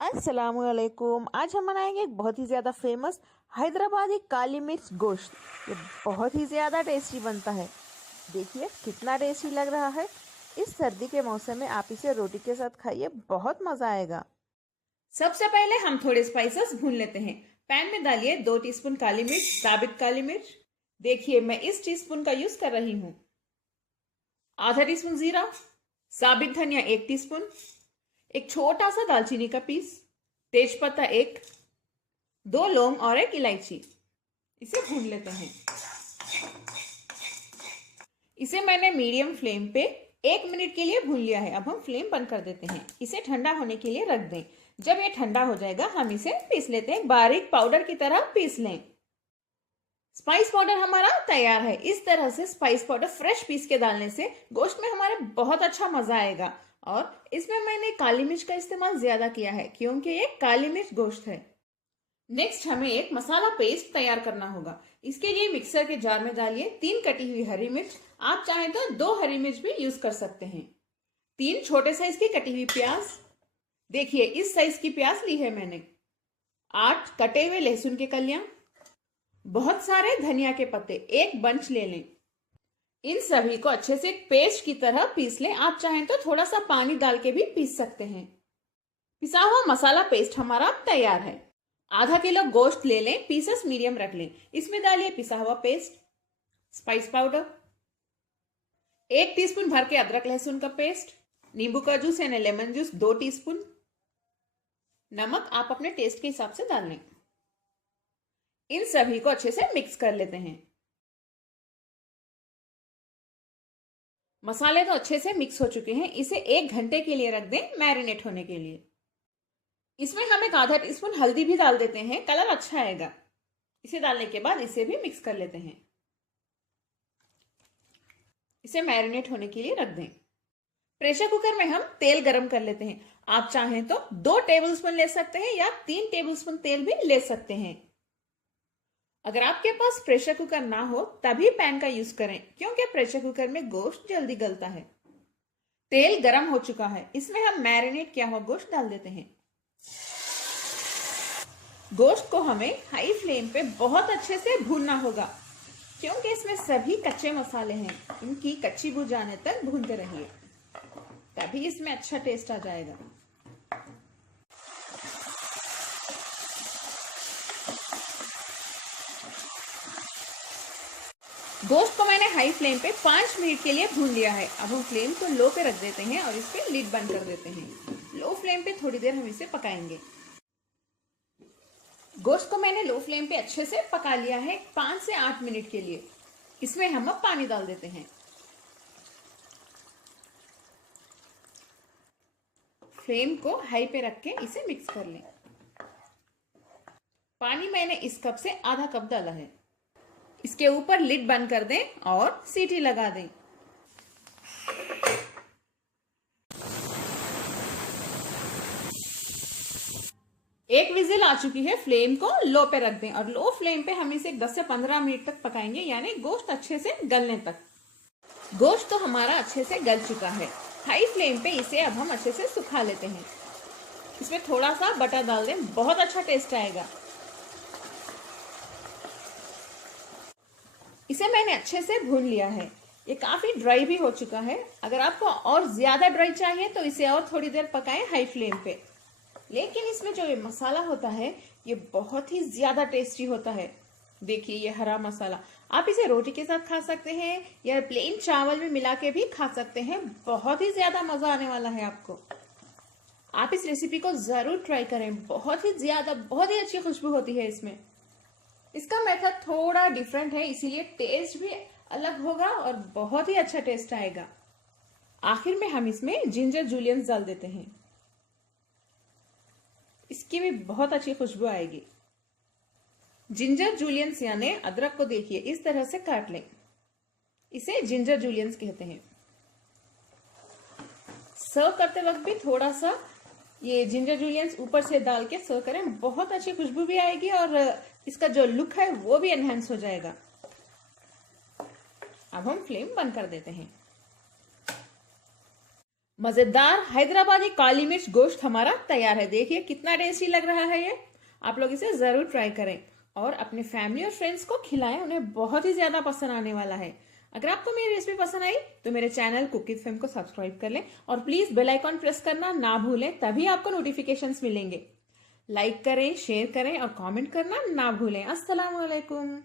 अस्सलामुअलैकुम। आज हम बनाएंगे एक बहुत ही ज़्यादा फेमस हैदराबादी काली मिर्च गोश्त। ये बहुत ही ज़्यादा टेस्टी बनता है। देखिए कितना टेस्टी लग रहा है। इस सर्दी के मौसम में आप इसे रोटी के साथ खाइए, बहुत मज़ा आएगा। सबसे पहले हम थोड़े स्पाइसेस भून लेते हैं। पैन में डालिए 2 टीस्पून काली मिर्च, साबित काली मिर्च। देखिए मैं इस टीस्पून का यूज कर रही हूँ। आधा टीस्पून जीरा, साबित धनिया 1 टीस्पून, एक छोटा सा दालचीनी का पीस, तेजपत्ता 1, 2 लौंग और 1 इलायची। इसे भून लेते हैं। इसे मैंने मीडियम फ्लेम पे 1 मिनट के लिए भून लिया है। अब हम फ्लेम बंद कर देते हैं। इसे ठंडा होने के लिए रख दें। जब ये ठंडा हो जाएगा हम इसे पीस लेते हैं। बारीक पाउडर की तरह पीस लें। स्पाइस पाउडर हमारा तैयार है। इस तरह से स्पाइस पाउडर फ्रेश पीस के डालने से गोश्त में हमारे बहुत अच्छा मजा आएगा। और इसमें मैंने काली मिर्च का इस्तेमाल ज्यादा किया है क्योंकि ये काली मिर्च गोश्त है। नेक्स्ट हमें एक मसाला पेस्ट तैयार करना होगा। इसके लिए मिक्सर के जार में डालिए 3 कटी हुई हरी मिर्च। आप चाहें तो 2 हरी मिर्च भी यूज कर सकते हैं। 3 छोटे साइज की कटी हुई प्याज। देखिए इस साइज की प्याज ली है मैंने। 8 कटे हुए लहसुन के कलियां। बहुत सारे धनिया के पत्ते, 1 बंच ले लें। इन सभी को अच्छे से एक पेस्ट की तरह पीस लें। आप चाहें तो थोड़ा सा पानी डाल के भी पीस सकते हैं। पिसा हुआ मसाला पेस्ट हमारा तैयार है। आधा किलो गोश्त ले लें, पीसेस मीडियम रख लें। इसमें डालिए पिसा हुआ पेस्ट, स्पाइस पाउडर, 1 टीस्पून भर के अदरक लहसुन का पेस्ट, नींबू का जूस यानी लेमन जूस 2 टीस्पून, नमक आप अपने टेस्ट के हिसाब से डाल लें। इन सभी को अच्छे से मिक्स कर लेते हैं। मसाले तो अच्छे से मिक्स हो चुके हैं। इसे 1 घंटे के लिए रख दें मैरिनेट होने के लिए। इसमें हम एक आधा टीस्पून हल्दी भी डाल देते हैं, कलर अच्छा आएगा। इसे डालने के बाद इसे भी मिक्स कर लेते हैं। इसे मैरिनेट होने के लिए रख दें। प्रेशर कुकर में हम तेल गरम कर लेते हैं। आप चाहें तो 2 टेबलस्पून ले सकते हैं या 3 टेबलस्पून तेल भी ले सकते हैं। अगर आपके पास प्रेशर कुकर ना हो तभी पैन का यूज करें क्योंकि प्रेशर कुकर में गोश्त जल्दी गलता है। तेल गरम हो चुका है। इसमें हम मैरिनेट किया हुआ गोश्त डाल देते हैं। गोश्त को हमें हाई फ्लेम पे बहुत अच्छे से भूनना होगा क्योंकि इसमें सभी कच्चे मसाले हैं। इनकी कच्ची बू जाने तक भूनते रहिए, तभी इसमें अच्छा टेस्ट आ जाएगा। गोश्त को मैंने हाई फ्लेम पे 5 मिनट के लिए भून लिया है। अब हम फ्लेम को लो पे रख देते हैं और इस पे लिड बंद कर देते हैं। लो फ्लेम पे थोड़ी देर हम इसे पकाएंगे। गोश्त को मैंने लो फ्लेम पे अच्छे से पका लिया है 5 से 8 मिनट के लिए। इसमें हम अब पानी डाल देते हैं। फ्लेम को हाई पे रख के इसे मिक्स कर लें। पानी मैंने इस कप से आधा कप डाला है। इसके ऊपर लिड बंद कर दें और सीटी लगा दें। एक विजिल आ चुकी है। फ्लेम को लो पे रख दें और लो फ्लेम पे हम इसे 10 से 15 मिनट तक पकाएंगे, यानी गोश्त अच्छे से गलने तक। गोश्त तो हमारा अच्छे से गल चुका है। हाई फ्लेम पे इसे अब हम अच्छे से सुखा लेते हैं। इसमें थोड़ा सा बटर डाल दें, बहुत अच्छा टेस्ट आएगा। इसे मैंने अच्छे से भून लिया है। ये काफी ड्राई भी हो चुका है। अगर आपको और ज्यादा ड्राई चाहिए तो इसे और थोड़ी देर पकाएं हाई फ्लेम पे। लेकिन इसमें जो ये मसाला होता है ये बहुत ही ज्यादा टेस्टी होता है। देखिए ये हरा मसाला, आप इसे रोटी के साथ खा सकते हैं या प्लेन चावल में मिला के भी खा सकते हैं। बहुत ही ज्यादा मजा आने वाला है आपको। आप इस रेसिपी को जरूर ट्राई करें। बहुत ही अच्छी खुशबू होती है इसमें। इसका मेथड थोड़ा डिफरेंट है, इसीलिए टेस्ट भी अलग होगा और बहुत ही अच्छा टेस्ट आएगा। आखिर में हम इसमें जिंजर जूलियंस डाल देते हैं। इसकी भी बहुत अच्छी खुशबू आएगी। जिंजर जूलियंस यानी अदरक को देखिए इस तरह से काट लें। इसे जिंजर जूलियंस कहते हैं। सर्व करते वक्त भी थोड़ा सा ये जिंजर जूलियंस ऊपर से डाल के सर्व करें, बहुत अच्छी खुशबू भी आएगी और इसका जो लुक है वो भी एनहांस हो जाएगा। अब हम फ्लेम बंद कर देते हैं। मजेदार हैदराबादी काली मिर्च गोश्त हमारा तैयार है। देखिए कितना टेस्टी लग रहा है ये। आप लोग इसे जरूर ट्राई करें और अपने फैमिली और फ्रेंड्स को खिलाएं, उन्हें बहुत ही ज्यादा पसंद आने वाला है। अगर आपको मेरी रेसिपी पसंद आई तो मेरे चैनल कुक विद फेम को सब्सक्राइब कर लें और प्लीज बेल आइकॉन प्रेस करना ना भूलें, तभी आपको नोटिफिकेशंस मिलेंगे। लाइक करें, शेयर करें और कमेंट करना ना भूलें। अस्सलाम वालेकुम।